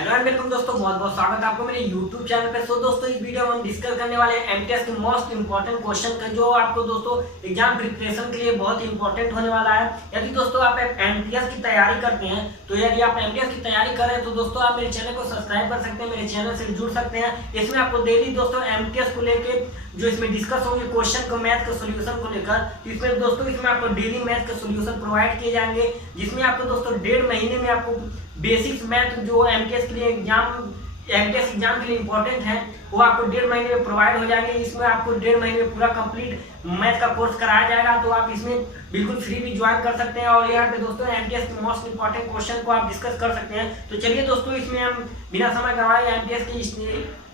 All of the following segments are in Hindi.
हेलो एंड वेलकम दोस्तों, बहुत बहुत स्वागत है आपको मेरे YouTube चैनल पे। दोस्तों इस वीडियो में हम डिस्कस करने वाले हैं एमटीएस के मोस्ट इंपॉर्टेंट क्वेश्चन का, जो आपको दोस्तों एग्जाम प्रिपरेशन के लिए बहुत इंपॉर्टेंट होने वाला है। यदि दोस्तों आप एमटीएस की तैयारी करते हैं, तो यदि आप एमटीएस की तैयारी कर रहे हैं तो दोस्तों आप मेरे चैनल को सब्सक्राइब कर सकते हैं, मेरे चैनल से जुड़ सकते हैं। इसमें आपको डेली दोस्तों एमटीएस को लेकर जो इसमें डिस्कस होंगे क्वेश्चन को, मैथ के सोल्यूशन को लेकर, इसमें दोस्तों इसमें आपको डेली मैथ के सोल्यूशन प्रोवाइड किए जाएंगे, जिसमें आपको दोस्तों 1.5 महीने में आपको बेसिक्स मैथ जो एमटीएस के लिए एमटीएस एग्जाम के लिए इंपॉर्टेंट है वो आपको 1.5 महीने में प्रोवाइड हो जाएंगे। इसमें आपको 1.5 महीने में पूरा कंप्लीट मैथ का कोर्स कराया जाएगा, तो आप इसमें बिल्कुल फ्री भी ज्वाइन कर सकते हैं और यहाँ पे दोस्तों एमटीएस के मोस्ट इंपॉर्टेंट क्वेश्चन को आप डिस्कस कर सकते हैं। तो चलिए दोस्तों, इसमें हम बिना समय गंवाए एमटीएस के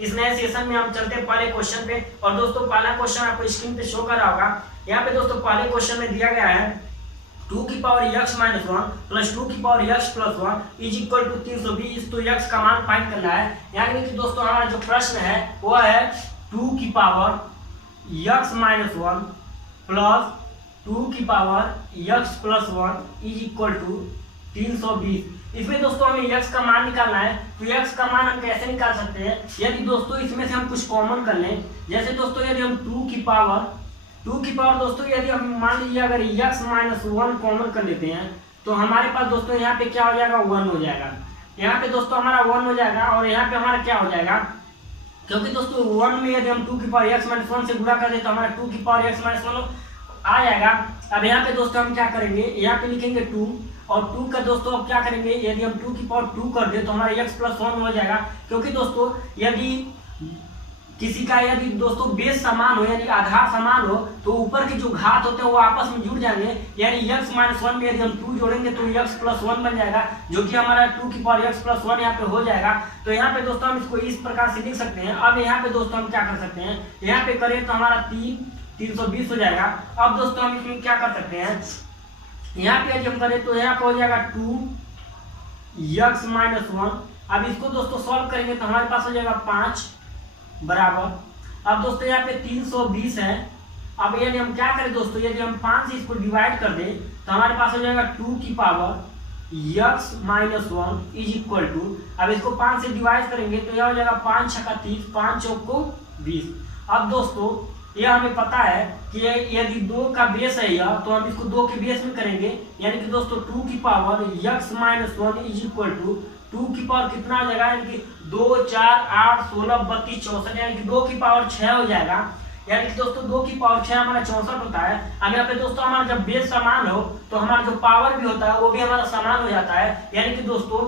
इस नए सेशन में हम चलते हैं पहले क्वेश्चन पे। और दोस्तों पहला क्वेश्चन आपको स्क्रीन पे शो कर रहा होगा। यहाँ पे दोस्तों पहले क्वेश्चन में दिया गया है 2 की पावर x माइनस 1 प्लस 2 की power x plus 1 is equal to 320। तो x का मान फाइंड करना है। यानी कि दोस्तों हमारा जो प्रश्न है वो है 2 की पावर x माइनस 1 प्लस 2 की power x plus 1 is equal to 320। इसमें दोस्तों हमें x का मान निकालना है। तो x का मान हम कैसे निकाल सकते हैं? यदि दोस्तों इसमें से हम कुछ कॉमन कर लें, जैसे दोस्तों यदि हम 2 की पावर दोस्तों यदि हम मान लीजिए अगर x माइनस 1 कॉमन कर लेते हैं तो हमारे पास दोस्तों यहाँ पे क्या हो जाएगा, 1 हो जाएगा। यहाँ पे दोस्तों हमारा 1 हो जाएगा और यहाँ पे हमारा क्या हो जाएगा, क्योंकि दोस्तों 1 में यदि हम 2 की पावर x माइनस 1 से गुणा कर दे तो हमारा 2 की पावर x माइनस 1 आ जाएगा। अब यहाँ पे दोस्तों हम क्या करेंगे, यहाँ पे लिखेंगे 2 और 2 का दोस्तों अब क्या करेंगे, यदि हम 2 की पावर 2 कर दे तो हमारा x प्लस 1 हो जाएगा। क्योंकि दोस्तों यदि किसी का यदि दोस्तों बेस समान हो यानी आधार समान हो तो ऊपर के जो घात होते हैं वो आपस में जुड़ जाएंगे। यानी x माइनस 1 में यदि हम 2 जोड़ेंगे तो x प्लस 1 बन जाएगा, जो कि हमारा 2 की पावर x प्लस 1 यहाँ पे हो जाएगा। तो यहाँ पे दोस्तों हम इसको इस प्रकार से लिख सकते हैं। अब यहाँ पे दोस्तों हम क्या कर सकते हैं, यहाँ पे करें तो हमारा 320 हो जाएगा। अब दोस्तों हम इसमें क्या कर सकते हैं, यहाँ पे यदि हम करें तो यहाँ पे हो जाएगा 2x माइनस 1। अब इसको दोस्तों सॉल्व करेंगे तो हमारे पास हो जाएगा 5 बराबर। अब दोस्तों यहाँ पे 320 है। अब यदि हम क्या करें दोस्तों, यदि हम 5 से इसको डिवाइड कर दें तो हमारे पास हो जाएगा 2 की power x minus 1 is equal to, अब इसको 5 से डिवाइड करेंगे तो यह हो जाएगा 5 छक्का 30, 5 चौक को 20। अब दोस्तों यह हमें पता है कि यदि 2 का बेस है यह, तो हम इसको 2 के बेस में करेंगे। यानी कि दोस्तों 2 की power x minus 1 is equal to 2 की पावर कितना हो जाएगा, यानी कि 2 4 8 16 32 64, यानी कि 2 की पावर 6 हो जाएगा। यानी कि दोस्तों 2 की पावर 6 हमारा 64 होता है। अब यहाँ पे दोस्तों हमारा जब बेस समान हो तो हमारा जो पावर भी होता है वो भी हमारा समान हो जाता है। यानी कि दोस्तों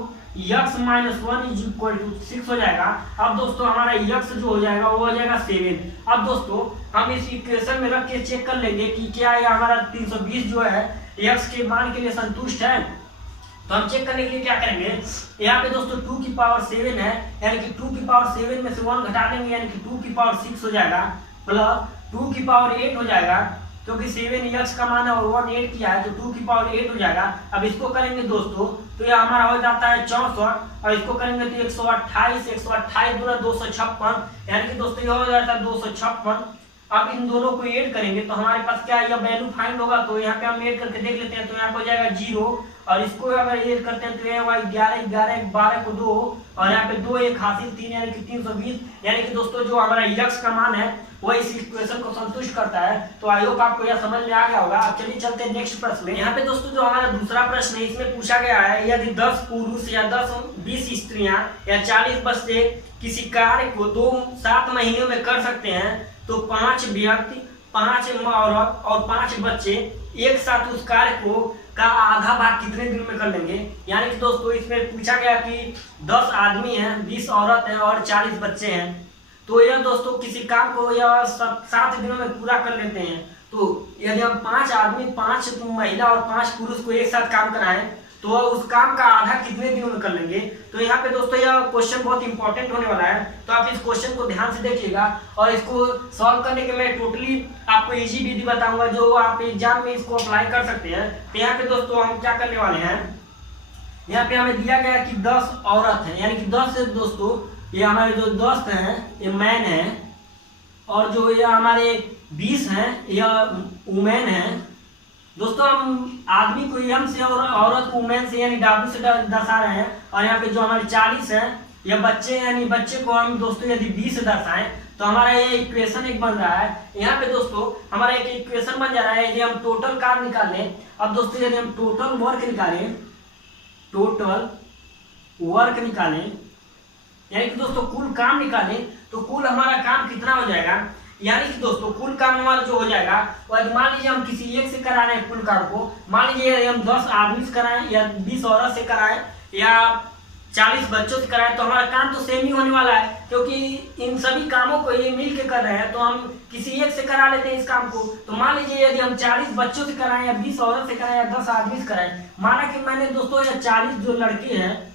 x minus 1 is equal to 6 हो जाएगा। अब दोस्तों हमारा x जो हो जाएगा वो हो जाएगा 7। अब दोस्तों हम इस इक्वेशन में रख के चेक कर लेंगे कि क्या ये हमारा 320 जो है x के मान के लिए संतुष्ट है। तो हम चेक करने के लिए क्या करेंगे, यहाँ पे दोस्तों 2 की पावर 7 है, यानी कि 2 की पावर 7 में से 1 घटा देंगे, यानी कि 2 की पावर 6 हो जाएगा, प्लस 2 की पावर 8 हो जाएगा, क्योंकि 7 x का मान है और 1 8 किया है, तो 2 की पावर 8 हो जाएगा। अब इसको करेंगे दोस्तों तो यह हमारा हो जाता है 64 और इसको करेंगे तो 128 128 दूना 256, यानी कि दोस्तों यह हो जाता है 256। अब इन दोनों को ऐड करेंगे तो हमारे पास क्या यह वैल्यू फाइंड होगा। तो यहाँ पे हम ऐड करके देख लेते हैं। तो यहाँ पे हो जाएगा 0 और इसको अगर ऐड करते हैं तो यह हुआ 11 11 12 को 2 और यहाँ पे 2 1 हासिल 3, यानी कि 320। यानी कि दोस्तों जो हमारा x का मान है वो इस इक्वेशन को संतुष्ट करता है। तो आई होप आपको यह समझ में आ गया होगा। अब चलिए चलते हैं नेक्स्ट प्रश्न में। यहाँ पे दोस्तों जो हमारा दूसरा प्रश्न है इसमें पूछा गया है, यदि 10 पुरुष या 20 स्त्रियां या 40 बच्चे किसी कार्य को 7 महीनों में कर सकते हैं, तो 5 व्यक्ति 5 औरत और 5 बच्चे एक साथ उस कार्य को का आधा भाग कितने दिन में कर लेंगे। यानी कि दोस्तों इसमें पूछा गया कि 10 आदमी हैं, 20 औरत हैं और 40 बच्चे हैं, तो यह दोस्तों किसी काम को यह 7 दिनों में पूरा कर लेते हैं। तो यदि हम 5 आदमी 5 महिला और 5 पुरुष को एक साथ काम कराएं तो उस काम का आधा कितने दिनों में कर लेंगे। तो यहाँ पे दोस्तों यह क्वेश्चन बहुत इंपॉर्टेंट होने वाला है, तो आप इस क्वेश्चन को ध्यान से देखिएगा और इसको सॉल्व करने के मैं टोटली आपको इजी विधि बताऊंगा जो आप एग्जाम में इसको अप्लाई कर सकते हैं। तो यहाँ पे दोस्तों हम क्या करने वाले हैं, यहाँ पे हमें दिया गया कि 10 औरत है, यानी कि 10 से दोस्तों ये हमारे जो दोस्त हैं ये मैन है और जो ये हमारे 20 हैं यह वुमेन है। दोस्तों हम आदमी को एम से और औरत को वुमेन से यानी डब्ल्यू से दर्शा रहे हैं। और यहाँ पे जो हमारे 40 हैं या बच्चे यानी बच्चे को हम दोस्तों यदि 20 से दर्शाएं तो हमारा ये इक्वेशन एक बन रहा है। यहाँ पे दोस्तों हमारा एक इक्वेशन बन जा रहा है। यदि हम टोटल काम निकालें, अब दोस्तों यदि हम टोटल वर्क निकालें, टोटल वर्क निकालें यानी कि दोस्तों कुल काम निकालें, तो कुल हमारा काम कितना हो जाएगा, यानी कि दोस्तों कुल काम हमारा जो हो जाएगा वह मान लीजिए हम किसी एक से करा रहे हैं कुल काम को, मान लीजिए हम 10 आदमी से कराएं या 20 औरत से कराएं या 40 बच्चों से कराएं, तो हमारा काम तो सेम ही होने वाला है, क्योंकि इन सभी कामों को ये मिल के कर रहे हैं। तो हम किसी एक से करा लेते हैं इस काम को। तो मान लीजिए यदि हम 40 बच्चों से कराएं या 20 औरत से कराएं या 10 आदमी से कराएं, माना कि मैंने दोस्तों ये 40 जो लड़के हैं,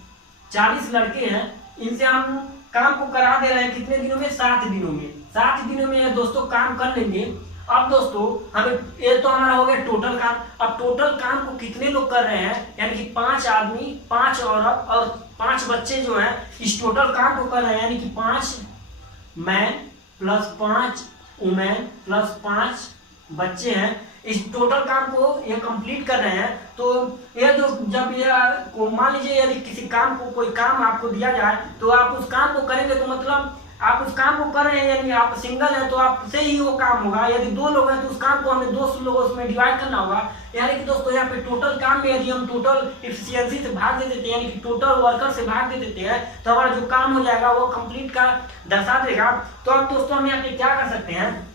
40 लड़के हैं, इनसे हम काम को करा दे रहे हैं कितने दिनों में, 7 दिनों में। 7 दिनों में ये दोस्तों काम कर लेंगे। अब दोस्तों हमें ये तो हमारा हो गया टोटल काम। अब टोटल काम को कितने लोग कर रहे हैं, यानी कि 5 आदमी, 5 औरत और 5 बच्चे जो हैं इस टोटल काम को कर रहे हैं, यानी कि 5 मैन प्लस 5 वुमेन प्लस 5 बच्चे हैं, इस टोटल काम को ये कंप्लीट कर रहे हैं। तो ये जो जब ये को मान लीजिए यदि किसी काम को कोई काम आपको दिया जाए तो आप उस काम को करेंगे, तो मतलब आप उस काम को कर रहे हैं, यानी आप सिंगल हैं तो आपसे ही वो काम होगा। यदि 2 लोग हैं तो उस काम को हमें 2 लोगों में डिवाइड करना होगा। यानी कि दोस्तों यहाँ पे टोटल काम में यदि हम टोटल इफिशियंसी से भाग दे देते हैं, यानी कि टोटल वर्कर से भाग दे देते हैं, तो हमारा जो काम हो जाएगा वो कंप्लीट का दर्शा देगा। तो अब दोस्तों हम यहाँ पे क्या कर सकते हैं,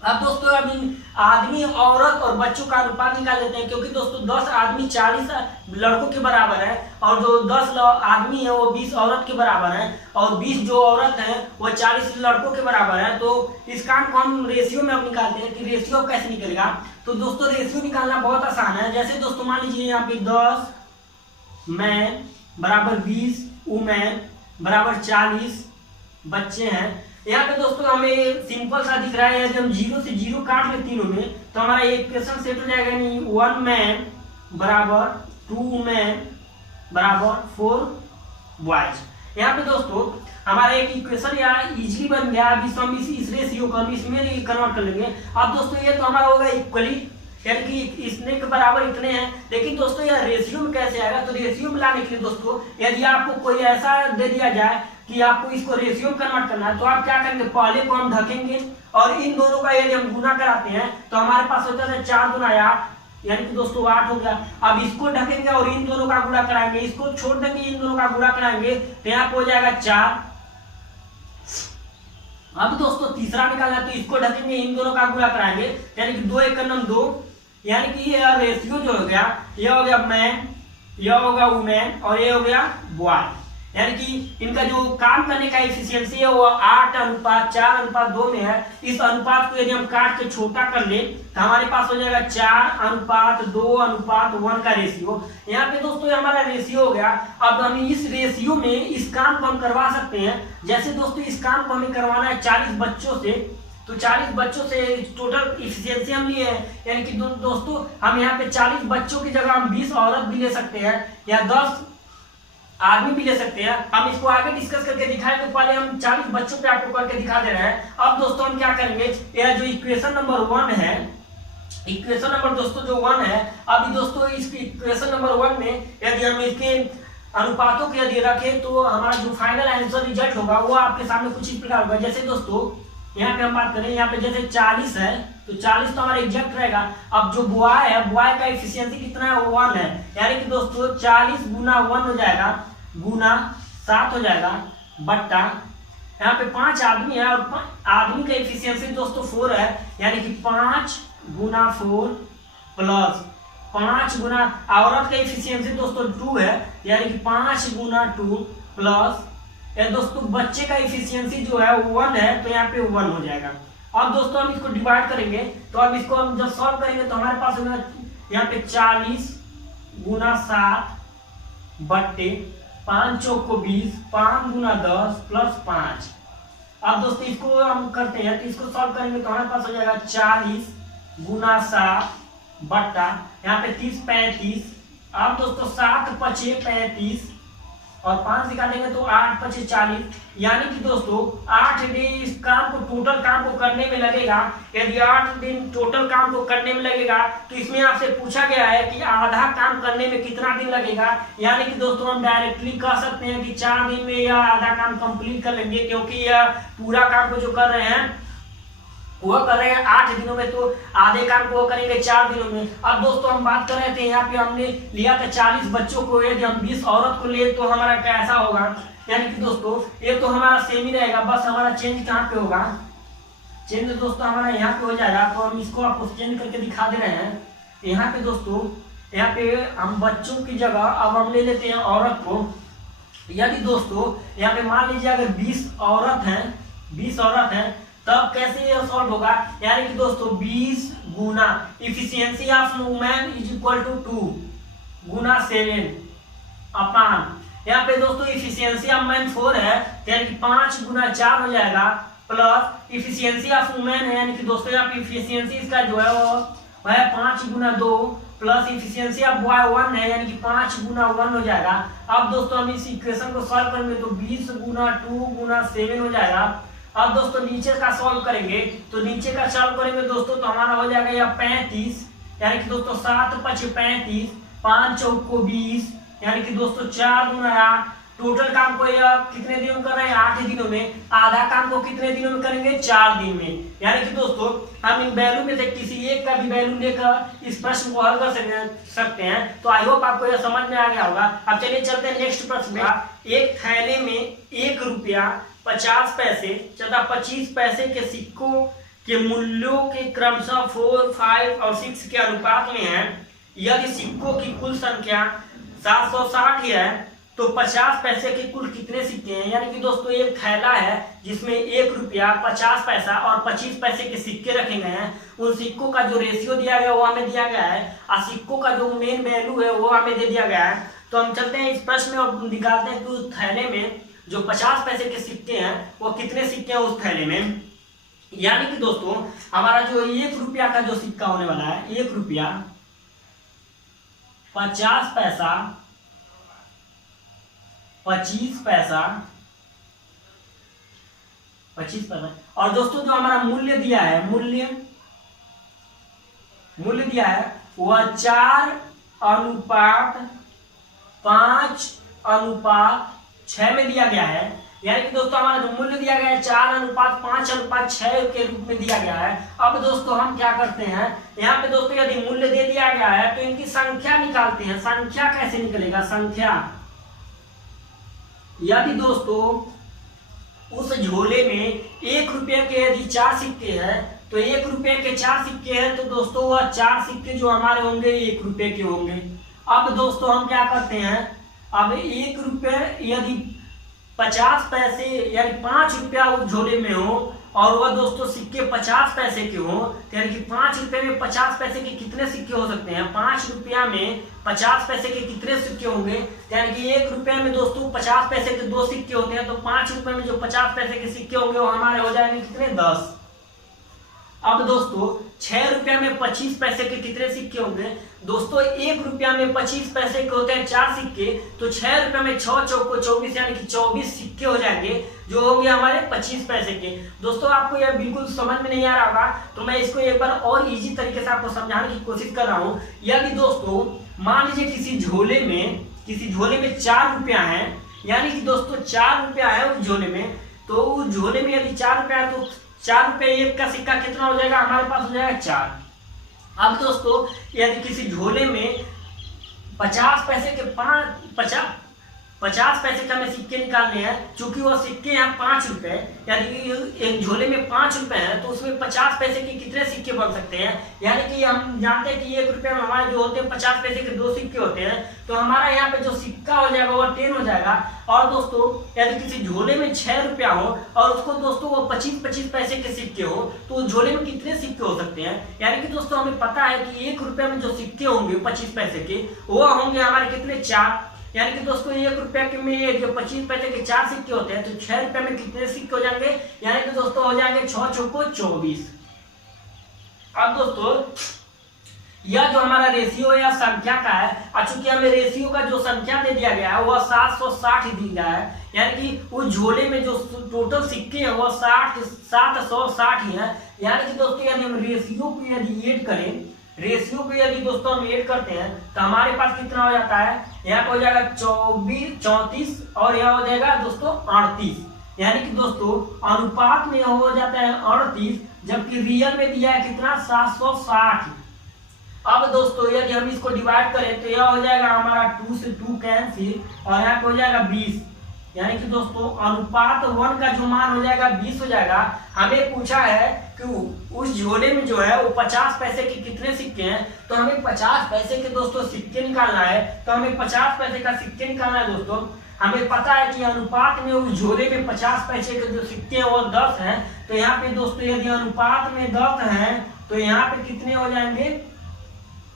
अब दोस्तों अभी आदमी औरत और बच्चों का अनुपात निकाल लेते हैं, क्योंकि दोस्तों 10 आदमी 40 लड़कों के बराबर है और जो 10 आदमी है वो 20 औरत के बराबर है और 20 जो औरत है वो 40 लड़कों के बराबर है। तो इस काम को हम रेशियो में अब निकालते हैं कि रेशियो कैसे निकलेगा। तो दोस्तों रेशियो निकालना बहुत आसान है। जैसे दोस्तों मान लीजिए यहाँ पे 10 मैन बराबर 20 वुमेन बराबर 40 बच्चे हैं। यहाँ पे दोस्तों हमें सिंपल सा दिख रहा है, यदि हम 0 से 0 काट ले तीनों में तो हमारा इक्वेशन सेट हो जाएगा, यानी 1 मैन बराबर 2 वुमेन बराबर 4 बॉयज। यहाँ पे दोस्तों हमारा एक इक्वेशन यहाँ इजीली बन गया। अब इसको हम इस रेशियो को हम इसमें कन्वर्ट कर लेंगे। अब दोस्तों ये तो हमारा होगा इक्वली, यानी कि इसने के बराबर इतने हैं। लेकिन दोस्तों यह रेशियो में कैसे आएगा, तो रेशियो में लाने के लिए दोस्तों यदि आपको कोई ऐसा दे दिया जाए कि आपको इसको रेशियो में कन्वर्ट करना है, तो आप क्या करेंगे, पहले को हम ढकेंगे और इन दोनों का यदि हम गुना कराते हैं तो हमारे पास होता है 4 गुना 8, यानी कि दोस्तों 8 हो गया। अब इसको ढकेंगे और इन दोनों का गुणा कराएंगे, इसको छोड़ देंगे, इन दोनों का गुणा कराएंगे, तो यहाँ पे हो जाएगा 4। अब दोस्तों तीसरा निकालना है, तो इसको ढकेंगे, इन दोनों का गुणा कराएंगे, यानी कि 2 1 2, यानी कि ये रेशियो जो हो गया, ये हो गया मैन, ये हो गया वुमेन और ये हो गया बॉय। यानी कि इनका जो काम करने का एफिशिएंसी है वो 8:4:2 में है। इस अनुपात को यदि हम काट के छोटा कर ले तो हमारे पास हो जाएगा 4:2:1 का रेशियो। यहाँ पे दोस्तों हमारा रेशियो हो गया। अब हम इस रेशियो में इस काम को हम करवा सकते हैं। जैसे दोस्तों इस काम को हमें करवाना है 40 बच्चों से, तो 40 बच्चों से टोटल इफिशियंसी हम लिए हैं, यानी कि दोस्तों हम यहाँ पे 40 बच्चों की जगह हम 20 औरत भी ले सकते हैं या 10 आदमी भी ले सकते हैं। हम इसको आगे डिस्कस करके दिखाएं, तो पहले हम 40 बच्चों पे आपको करके दिखा दे रहे हैं। अब दोस्तों हम क्या करेंगे, यह जो इक्वेशन नंबर 1 है, इक्वेशन नंबर दोस्तों जो 1 है, अभी दोस्तों इस इक्वेशन नंबर 1 में यदि हम इसके अनुपातों को यदि रखें तो हमारा जो फाइनल आंसर रिजल्ट होगा वो आपके सामने कुछ इस प्रकार होगा। जैसे दोस्तों यहाँ पे हम बात करें, यहाँ पे जैसे 40 है तो 40 तो हमारा एग्जैक्ट रहेगा। अब जो बॉय है, बॉय का एफिशिएंसी कितना है, 1 है, यानी कि दोस्तों 40 गुना 1 हो जाएगा, गुना 7 हो जाएगा, बट्टा यहाँ पे 5 आदमी है और आदमी का एफिशिएंसी दोस्तों 4 है, यानी कि 5 गुना 4 प्लस 5 गुना औरत का एफिशिएंसी दोस्तों 2 है, यानी कि 5 गुना 2 प्लस या दोस्तों बच्चे का एफिशिएंसी जो है 1 है, तो यहाँ पे 1 हो जाएगा। अब दोस्तों हम इसको डिवाइड करेंगे, तो अब इसको हम जब सॉल्व करेंगे तो हमारे पास होगा यहाँ पे 40 गुना 7 बट्टे 5 चौक को 20, 5 गुना 10 प्लस 5। अब दोस्तों इसको हम करते हैं, तो इसको सॉल्व करेंगे तो हमारे पास हो जाएगा 40 गुना 7 बट्टा यहाँ पे 30 35। अब दोस्तों 7 × 5 = 35 और 5 से काटेंगे तो 8 × 5 = 40, यानी कि दोस्तों 8 दिन इस काम को टोटल काम को करने में लगेगा। यदि 8 दिन टोटल काम को करने में लगेगा तो इसमें आपसे पूछा गया है कि आधा काम करने में कितना दिन लगेगा, यानी कि दोस्तों हम डायरेक्टली कह सकते हैं कि 4 दिन में यह आधा काम कंप्लीट कर लेंगे, क्योंकि यह पूरा काम को जो कर रहे हैं वो कर रहे हैं 8 दिनों में, तो आधे काम को वो करेंगे 4 दिनों में। अब दोस्तों हम बात कर रहे थे, यहाँ पे हमने लिया था 40 बच्चों को, यदि हम 20 औरत को ले तो हमारा कैसा होगा, यानी कि दोस्तों ये तो हमारा सेम ही रहेगा, बस हमारा चेंज कहाँ पे होगा, चेंज दोस्तों हमारा यहाँ पे हो जाएगा। तो हम इसको आपको चेंज करके दिखा दे रहे हैं। यहाँ पे दोस्तों यहाँ पे हम बच्चों की जगह अब हम ले लेते हैं औरत को। यदि दोस्तों यहाँ पे मान लीजिए अगर 20 औरत हैं तब कैसे यह सॉल्व होगा, यानी कि दोस्तों 20 गुना efficiency of women is equal to 2 गुना 7 अपान, यहाँ पे दोस्तों इफिशियंसी ऑफ मैन 4 है, यानी कि 5 गुना 4 हो जाएगा, प्लस इफिशियंसी ऑफ वुमेन है, यानी कि दोस्तों यहाँ पे इफिशियंसी इसका जो है वो है 5 गुना 2, प्लस इफिशियंसी ऑफ बॉय 1 है, यानी कि 5 गुना 1 हो जाएगा। अब दोस्तों हम इस इक्वेशन को सॉल्व करेंगे तो 20 गुना 2 गुना 7 हो जाएगा। अब दोस्तों नीचे का सॉल्व करेंगे तो नीचे का सॉल्व करेंगे दोस्तों तो हमारा हो जाएगा यह 35, यानी कि दोस्तों 7 × 5 = 35, 5 × 4 = 20, यानी कि दोस्तों 4 गुना 8। टोटल काम को यह कितने दिनों में कर रहे हैं, 8 दिनों में। आधा काम को कितने दिनों में करेंगे, 4 दिन में। यानी कि दोस्तों हम इन वैल्यू में से किसी एक का भी वैल्यू लेकर इस प्रश्न को हल कर सकते हैं। तो आई होप आपको यह समझ में आ गया होगा। अब चलिए चलते हैं नेक्स्ट प्रश्न में। एक थैले में 1 रुपया 50 पैसे तथा 25 पैसे के सिक्कों के मूल्यों के क्रमशः 4, 5 और 6 के अनुपात में है। यदि सिक्कों की कुल संख्या 760 है तो 50 पैसे के कुल कितने सिक्के हैं, यानी कि दोस्तों एक थैला है जिसमें 1 रुपया 50 पैसा और 25 पैसे के सिक्के रखे गए हैं। उन सिक्कों का जो रेशियो दिया गया वो हमें दिया गया है और सिक्कों का जो मेन वैल्यू है वो हमें दे दिया गया है। तो हम चलते हैं इस प्रश्न में और निकालते हैं कि उस थैले में जो 50 पैसे के सिक्के हैं वो कितने सिक्के हैं उस थैले में। यानी कि दोस्तों हमारा जो 1 रुपया का जो सिक्का होने वाला है, 1 रुपया 50 पैसा 25 पैसा और दोस्तों जो हमारा मूल्य दिया है, मूल्य दिया है वह 4:5:6 में दिया गया है। यानी कि दोस्तों हमारा जो मूल्य दिया गया है 4:5:6 के रूप में दिया गया है। अब दोस्तों हम क्या करते हैं, यहाँ पे दोस्तों यदि मूल्य दे दिया गया है तो इनकी संख्या निकालते हैं। संख्या कैसे निकलेगा, संख्या यदि दोस्तों उस झोले में 1 रुपये के यदि 4 सिक्के हैं तो 1 रुपये के 4 सिक्के हैं तो दोस्तों वह 4 सिक्के जो हमारे होंगे 1 रुपये के होंगे। अब दोस्तों हम क्या करते हैं, अब 1 रुपये यदि 50 पैसे यानी 5 रुपया उस झोले में हो और वह दोस्तों सिक्के 50 पैसे के हो, यानी कि 5 रुपये में 50 पैसे के कितने सिक्के हो सकते हैं, 5 रुपया में 50 पैसे के कितने सिक्के होंगे, यानी कि 1 रुपये में दोस्तों 50 पैसे के 2 सिक्के होते हैं, तो 5 रुपये में जो 50 पैसे के सिक्के होंगे वो हमारे हो जाएंगे कितने, 10। अब दोस्तों 6 रुपया में 25 पैसे के कितने सिक्के होंगे, दोस्तों 1 रुपया में 25 पैसे के होते हैं 4 सिक्के, तो 6 रुपये में 6 चौको 24 यानी कि 24 सिक्के हो जाएंगे जो होंगे हमारे 25 पैसे के। दोस्तों आपको यह बिल्कुल समझ में नहीं आ रहा होगा तो मैं इसको एक बार और इजी तरीके से आपको समझाने की कोशिश कर रहा हूँ। यदि दोस्तों मान लीजिए किसी झोले में 4 रुपया है, यानी कि दोस्तों 4 रुपया है उस झोले में, तो उस झोले में यदि 4 रुपया है तो 4 रुपये एक का सिक्का कितना हो जाएगा, हमारे पास हो जाएगा 4। अब दोस्तों यदि किसी झोले में 50 पैसे के 50 पैसे का हमें सिक्के निकालने हैं, चूंकि वो सिक्के हैं 5 रुपए, यानी एक झोले में 5 रुपए है तो उसमें 50 पैसे के कितने सिक्के बन सकते हैं, यानी कि हम जानते हैं कि 1 रुपये में हमारे जो होते हैं 50 पैसे के 2 सिक्के होते हैं, तो हमारा यहाँ पे जो सिक्का हो जाएगा वो 10 हो जाएगा। और दोस्तों यदि किसी झोले में 6 रुपया हो और उसको दोस्तों वो 25 पैसे के सिक्के हो तो उस झोले में कितने सिक्के हो सकते हैं, यानी कि दोस्तों हमें पता है कि 1 रुपये में जो सिक्के होंगे 25 पैसे के वो होंगे हमारे कितने, 4। यानी कि दोस्तों 1 रुपया के में जो 25 पैसे के 4 सिक्के होते हैं तो 6 रुपये में कितने सिक्के हो जाएंगे, यानी कि दोस्तों हो जाएंगे 6 चौको 24। अब दोस्तों यह जो हमारा रेशियो या संख्या का है, चूंकि हमें रेशियो का जो संख्या दे दिया गया है वह 760 ही दिया है, यानी कि उस झोले में जो टोटल सिक्के हैं वह 760 ही है। यानी कि दोस्तों यदि हम रेशियो को यदि ऐड करें, रेशियो को यदि दोस्तों हम ऐड करते हैं तो हमारे पास कितना हो जाता है, यहाँ पे हो जाएगा 34 और यहाँ हो जाएगा दोस्तों 38। यानी कि दोस्तों अनुपात में हो जाता है 38, जबकि रियल में दिया है कितना 760। अब दोस्तों यदि हम इसको डिवाइड करें तो यह हो जाएगा हमारा 2 से 2 कैंसिल और यहाँ पे हो जाएगा 20। यानी कि दोस्तों अनुपात 1 का जो मान हो जाएगा 20 हो जाएगा। हमें पूछा है कि उस झोले में जो है वो 50 पैसे के कितने सिक्के हैं, तो हमें 50 पैसे के दोस्तों सिक्के निकालना है। तो हमें 50 पैसे का सिक्के निकालना है दोस्तों। हमें पता है कि अनुपात में उस झोले में 50 पैसे के जो सिक्के हैं वो 10 हैं। तो यहाँ पे दोस्तों यदि अनुपात में 10 हैं तो यहाँ पे कितने हो जाएंगे,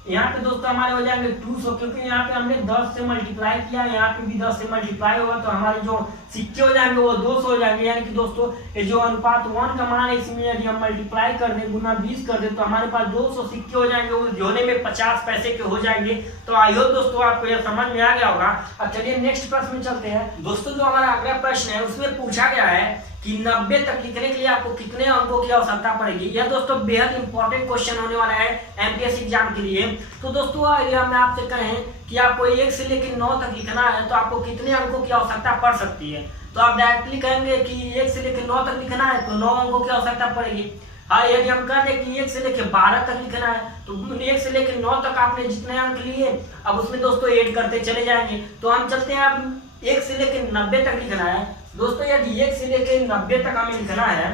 यहाँ पे दोस्तों हमारे हो जाएंगे 200, क्योंकि यहाँ पे हमने 10 से मल्टीप्लाई किया, यहाँ पे भी 10 से मल्टीप्लाई होगा तो हमारे जो सिक्के हो जाएंगे वो 200 हो जाएंगे। यानी कि दोस्तों ये जो अनुपात 1 का मान है इसमें यदि हम मल्टीप्लाई कर दें, गुना 20 कर दें तो हमारे पास 200 सिक्के हो जाएंगे, उस झोले में 50 पैसे के हो जाएंगे। तो आई होप दोस्तों आपको यह समझ में आ गया होगा। अब चलिए नेक्स्ट प्रश्न में चलते हैं। दोस्तों जो हमारा अगला प्रश्न है उसमें पूछा गया है कि 90 तक लिखने के लिए आपको कितने अंकों की आवश्यकता पड़ेगी। यह दोस्तों बेहद इंपॉर्टेंट क्वेश्चन होने वाला है एमटीएस एग्जाम के लिए। तो दोस्तों अगर हम आपसे कहें कि आपको 1 से लेकर 9 तक लिखना है तो आपको कितने अंकों की आवश्यकता पड़ सकती है, तो आप डायरेक्टली कहेंगे कि 1 से लेकर 9 तक लिखना है तो 9 अंकों की आवश्यकता पड़ेगी। हाँ, यदि हम कह दें कि 1 से लेकर 12 तक लिखना है तो 1 से लेकर 9 तक आपने जितने अंक लिए अब उसमें दोस्तों ऐड करते चले जाएंगे। तो हम चलते हैं, अब 1 से लेकर 90 तक लिखना है दोस्तों। यदि 1 से लेकर 90 तक हमें लिखना है,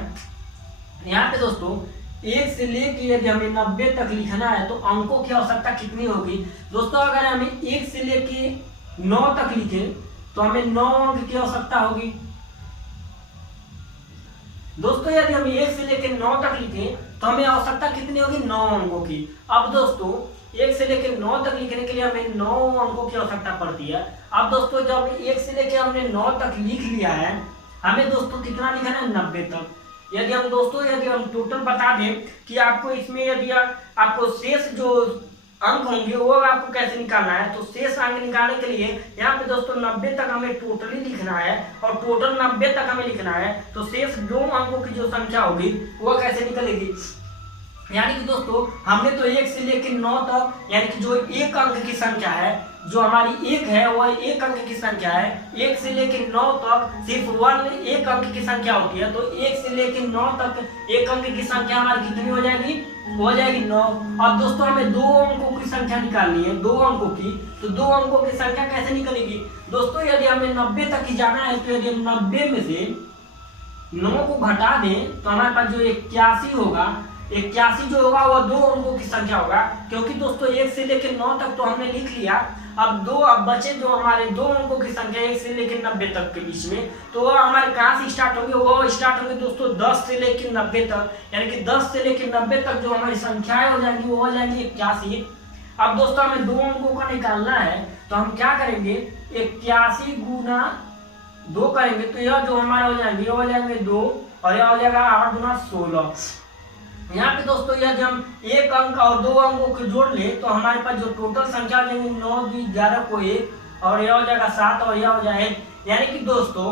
यहाँ पे दोस्तों 1 से लेकर यदि हमें 90 तक लिखना है तो अंकों की आवश्यकता कितनी होगी दोस्तों। अगर हमें 1 से लेकर 9 तक लिखे तो हमें 9 अंक की आवश्यकता होगी दोस्तों। यदि हम 1 से लेकर 9 तक लिखे तो हमें आवश्यकता कितनी होगी, 9 अंकों की। अब दोस्तों 1 से लेकर 9 तक लिखने के लिए हमें 9 अंकों की आवश्यकता पड़ती है। अब दोस्तों जब 1 से लेकर हमने 9 तक लिख लिया है, हमें दोस्तों कितना लिखना है, 90 तक। यदि हम दोस्तों टोटल बता दें कि आपको इसमें यदि आपको शेष जो अंक होंगे वो आपको कैसे निकालना है, तो शेष अंक निकालने के लिए यहाँ पे दोस्तों 90 तक हमें टोटली लिखना है और टोटल 90 तक हमें लिखना है। तो शेष 2 अंकों की जो संख्या होगी वो कैसे निकलेगी, यानी कि दोस्तों हमने तो 1 से लेकर 9 तक यानी कि जो 1 अंक की संख्या है, जो हमारी 1 है वह 1 अंक की संख्या है। 1 से लेकर 9 तक सिर्फ 1 अंक की संख्या होती है। तो 1 से लेकर 9 तक 1 अंक की संख्या हमारी कितनी हो जाएगी, हो जाएगी 9। अब दोस्तों हमें 2 अंकों की संख्या निकालनी है, 2 अंकों की। तो 2 अंकों की संख्या कैसे निकलेगी दोस्तों, यदि हमें 90 तक ही जाना है तो यदि हम 90 में से 9 को घटा दें तो हमारे पास जो 81 होगा, 81 जो होगा वह 2 अंकों की संख्या होगा। क्योंकि दोस्तों 1 से लेकर 9 तक तो हमने लिख लिया, अब बचे जो हमारे 2 अंकों की संख्या 1 से लेकर 90 तक के बीच में, तो वह हमारे कहाँ से स्टार्ट होंगे, वो स्टार्ट होंगे दोस्तों 10 से लेकर 90 तक। यानी कि 10 से लेकर 90 तक जो हमारी संख्याएं हो जाएंगी वो हो जाएंगी 81। अब दोस्तों हमें 2 अंकों का निकालना है तो हम क्या करेंगे, 81 गुना 2 करेंगे तो यह जो हमारे हो जाएंगे वो हो जाएंगे 2 और यह हो जाएगा 8 गुना 16। यहाँ पे दोस्तों यदि हम 1 अंक और 2 अंकों को जोड़ ले तो हमारे पास जो टोटल संख्या हो जाएंगे 9, 2, 11 को 1 और यह हो जाएगा 7 और यह हो जाएगा। यानी कि दोस्तों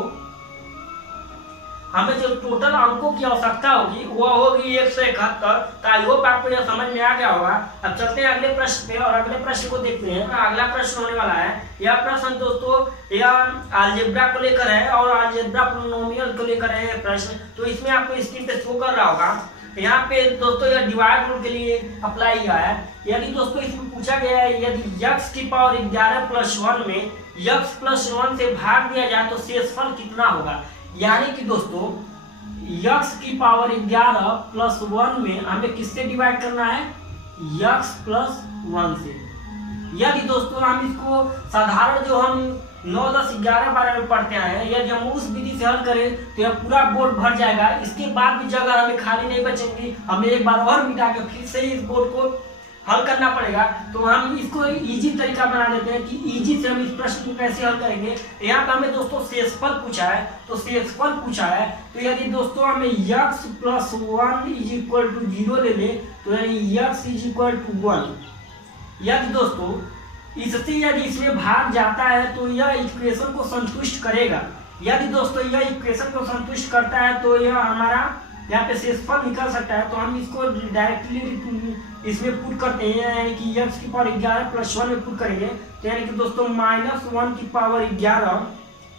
हमें जो टोटल अंकों की आवश्यकता होगी वो होगी 171। तो आई होप आपको यह समझ में आ गया होगा। अब चलते हैं अगले प्रश्न पे और अगले प्रश्न को देखते हैं। अगला प्रश्न होने वाला है, यह प्रश्न दोस्तों यह अलजेब्रा को लेकर है और अलजेब्रा पॉलिनोमियल को लेकर है यह प्रश्न। तो इसमें आपको स्क्रीन पे शो कर रहा होगा, यहाँ पे दोस्तों यह डिवाइड रूल के लिए अप्लाई हुआ है। यदि दोस्तों इसमें पूछा गया है यदि x की पावर 11 + 1 में x + 1 से भाग दिया जाए तो शेषफल कितना होगा। यानी कि दोस्तों x की पावर 11 + 1 में हमें किससे डिवाइड करना है, x + 1 से। यदि दोस्तों हम इसको साधारण जो हम 9, 10, 11, 12 में पढ़ते हैं, यदि हम उस विधि से हल करें तो यह पूरा बोर्ड भर जाएगा। इसके बाद भी जगह हमें खाली नहीं बचेंगी, हमें एक बार और मिटा के फिर से इस बोर्ड को हल करना पड़ेगा। तो हम इसको इजी तरीका बना देते हैं कि इजी से हम इस प्रश्न को कैसे हल करेंगे। यहाँ पर हमें दोस्तों शेषफल पूछा है, तो शेषफल पूछा है तो यदि दोस्तों हमें x + 1 = 0 ले ले तो यानी x = 1 यदि दोस्तों इससे यदि इसमें भाग जाता है तो यह इक्वेशन को संतुष्ट करेगा। यदि दोस्तों यह इक्वेशन को संतुष्ट करता है तो यह हमारा यहाँ पे शेषफल निकल सकता है। तो हम इसको डायरेक्टली इसमें पुट करते हैं, यानी कि x की पावर 11 प्लस 1 में पुट करेंगे तो यानी कि दोस्तों -1 की पावर 11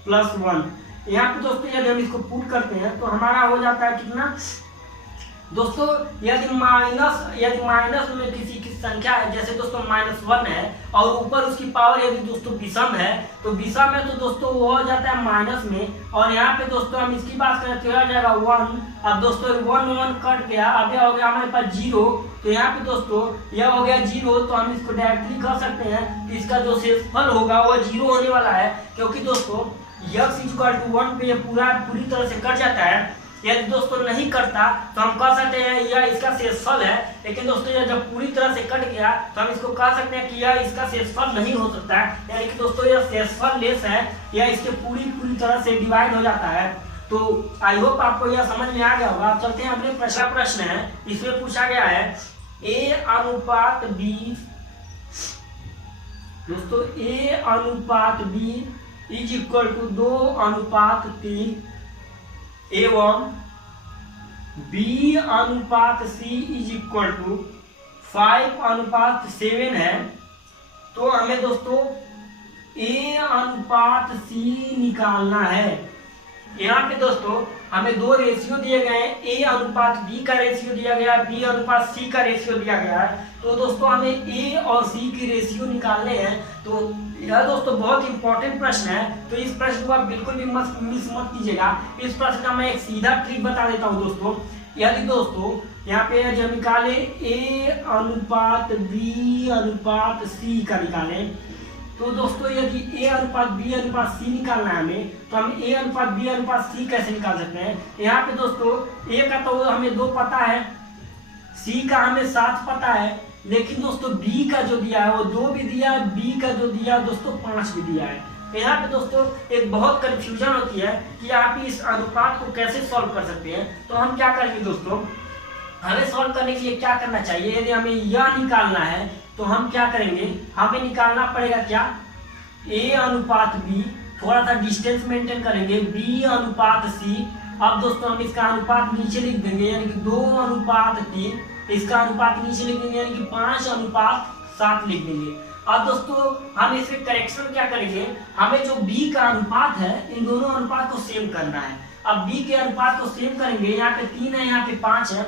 प्लस 1। यहाँ पे दोस्तों यदि हम इसको पुट करते हैं तो हमारा हो जाता है कितना दोस्तों, यदि माइनस में किसी की संख्या है, जैसे दोस्तों -1 है और ऊपर उसकी पावर यदि दोस्तों विषम है तो विषम में तो दोस्तों वो हो जाता है माइनस में। और यहाँ पे दोस्तों हम इसकी बात करें तो हो जाएगा 1। अब दोस्तों 1 कट गया, अब यह हो गया हमारे पास 0। तो यहाँ पे दोस्तों यह हो गया 0, तो हम इसको डायरेक्टली कह सकते हैं कि इसका जो शेषफल होगा वो 0 होने वाला है, क्योंकि दोस्तों x = 1 पे ये पूरी तरह से कट जाता है। यदि दोस्तों नहीं करता तो हम कह सकते हैं यह इसका शेषफल है, लेकिन दोस्तों यह जब पूरी तरह से कट गया तो हम इसको कह सकते हैं कि यह इसका शेषफल नहीं हो सकता है, यानी कि दोस्तों यह शेषफल लेस है, यह इसके पूरी तरह से डिवाइड हो जाता है। तो आई होप आपको यह समझ में आ गया होगा। आप चलते हैं अपने प्रश्न है, इसमें पूछा गया है A/B दोस्तों A/B = 2/3 एवं B/C = 5/7 है। तो हमें दोस्तों A/C निकालना है। यहाँ पे दोस्तों हमें दो रेशियो दिए गए हैं, A/B का रेशियो दिया गया है, B/C का रेशियो दिया गया है। तो दोस्तों हमें A और C की रेशियो निकालने हैं। तो यह दोस्तों बहुत इंपॉर्टेंट प्रश्न है, तो इस प्रश्न को आप बिल्कुल भी मिस मत कीजिएगा। इस प्रश्न का मैं एक सीधा ट्रिक बता देता हूँ दोस्तों। यदि दोस्तों यहाँ पे जब निकाले A/B/C का निकाले, तो दोस्तों यदि A/B/C निकालना है हमें, तो हम A/B/C कैसे निकाल सकते हैं। यहाँ पे दोस्तों A का तो हमें 2 पता है, C का हमें 7 पता है, लेकिन दोस्तों B का जो दिया है वो 2 भी दिया है, B का जो दिया है दोस्तों 5 भी दिया है। तो यहाँ पे दोस्तों एक बहुत कंफ्यूजन होती है कि आप इस अनुपात को कैसे सॉल्व कर सकते हैं। तो हम क्या करेंगे दोस्तों, हमें सॉल्व करने के लिए क्या करना चाहिए, यदि हमें यह निकालना है तो हम क्या करेंगे, हमें निकालना पड़ेगा क्या A/B, थोड़ा सा डिस्टेंस मेंटेन करेंगे, B/C। अब दोस्तों हम इसका अनुपात नीचे लिख देंगे, यानी कि 2/3, इसका अनुपात नीचे लिख देंगे, यानी कि 5/7 लिख देंगे। अब दोस्तों हम इसमें करेक्शन क्या करेंगे, हमें जो B का अनुपात है इन दोनों अनुपात को सेम करना है। अब B के अनुपात को सेम करेंगे, यहाँ पे 3 है, यहाँ पे 5 है।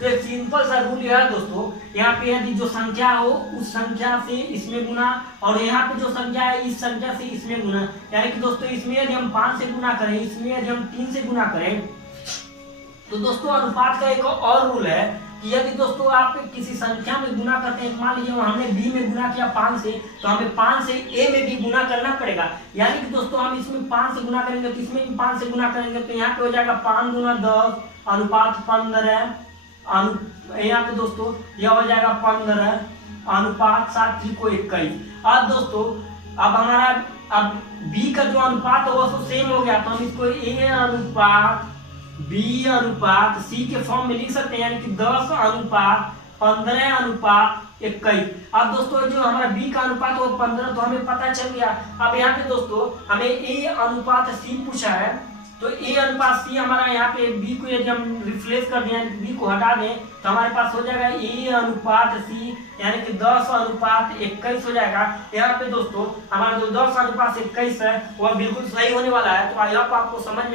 तो एक सिंपल सा रूल यह है दोस्तों, यहाँ पे यदि जो संख्या हो उस संख्या से इसमें गुना, और यहाँ पे जो संख्या है इस संख्या से इसमें गुना, यानी कि दोस्तों इसमें यदि हम 5 से गुना करें, इसमें यदि हम 3 से गुना करें, तो दोस्तों अनुपात का एक और रूल है कि यदि दोस्तों आप किसी संख्या में गुना करते हैं, मान लीजिए हमने B में गुना किया 5 से, तो हमें 5 से A में भी गुना करना पड़ेगा। यानी कि दोस्तों हम इसमें 5 से गुना करेंगे तो इसमें भी 5 से गुना करेंगे, तो यहाँ पे हो जाएगा 5 × 10 अनुपात 15, यहाँ पे दोस्तों यह हो जाएगा 15 अनुपात 7 को 21। अब दोस्तों अब हमारा अब B का जो अनुपात है वो तो सेम हो गया, तो हम इसको A/B/C के फॉर्म में लिख सकते हैं, यानी कि 10/15/21। अब दोस्तों जो हमारा B का अनुपात है वो 15, तो हमें पता चल गया। अब यहाँ पे दोस्तों हमें A/C पूछा है, तो A/C हमारा यहाँ पे B को यदि हम रिप्लेस कर दें, B को हटा दें, तो हमारे पास हो जाएगा A/C, यानी कि 10/21 हो जाएगा। यहाँ पे दोस्तों हमारा जो 10/21 है वह बिल्कुल सही होने वाला है। तो आई होप आपको समझ में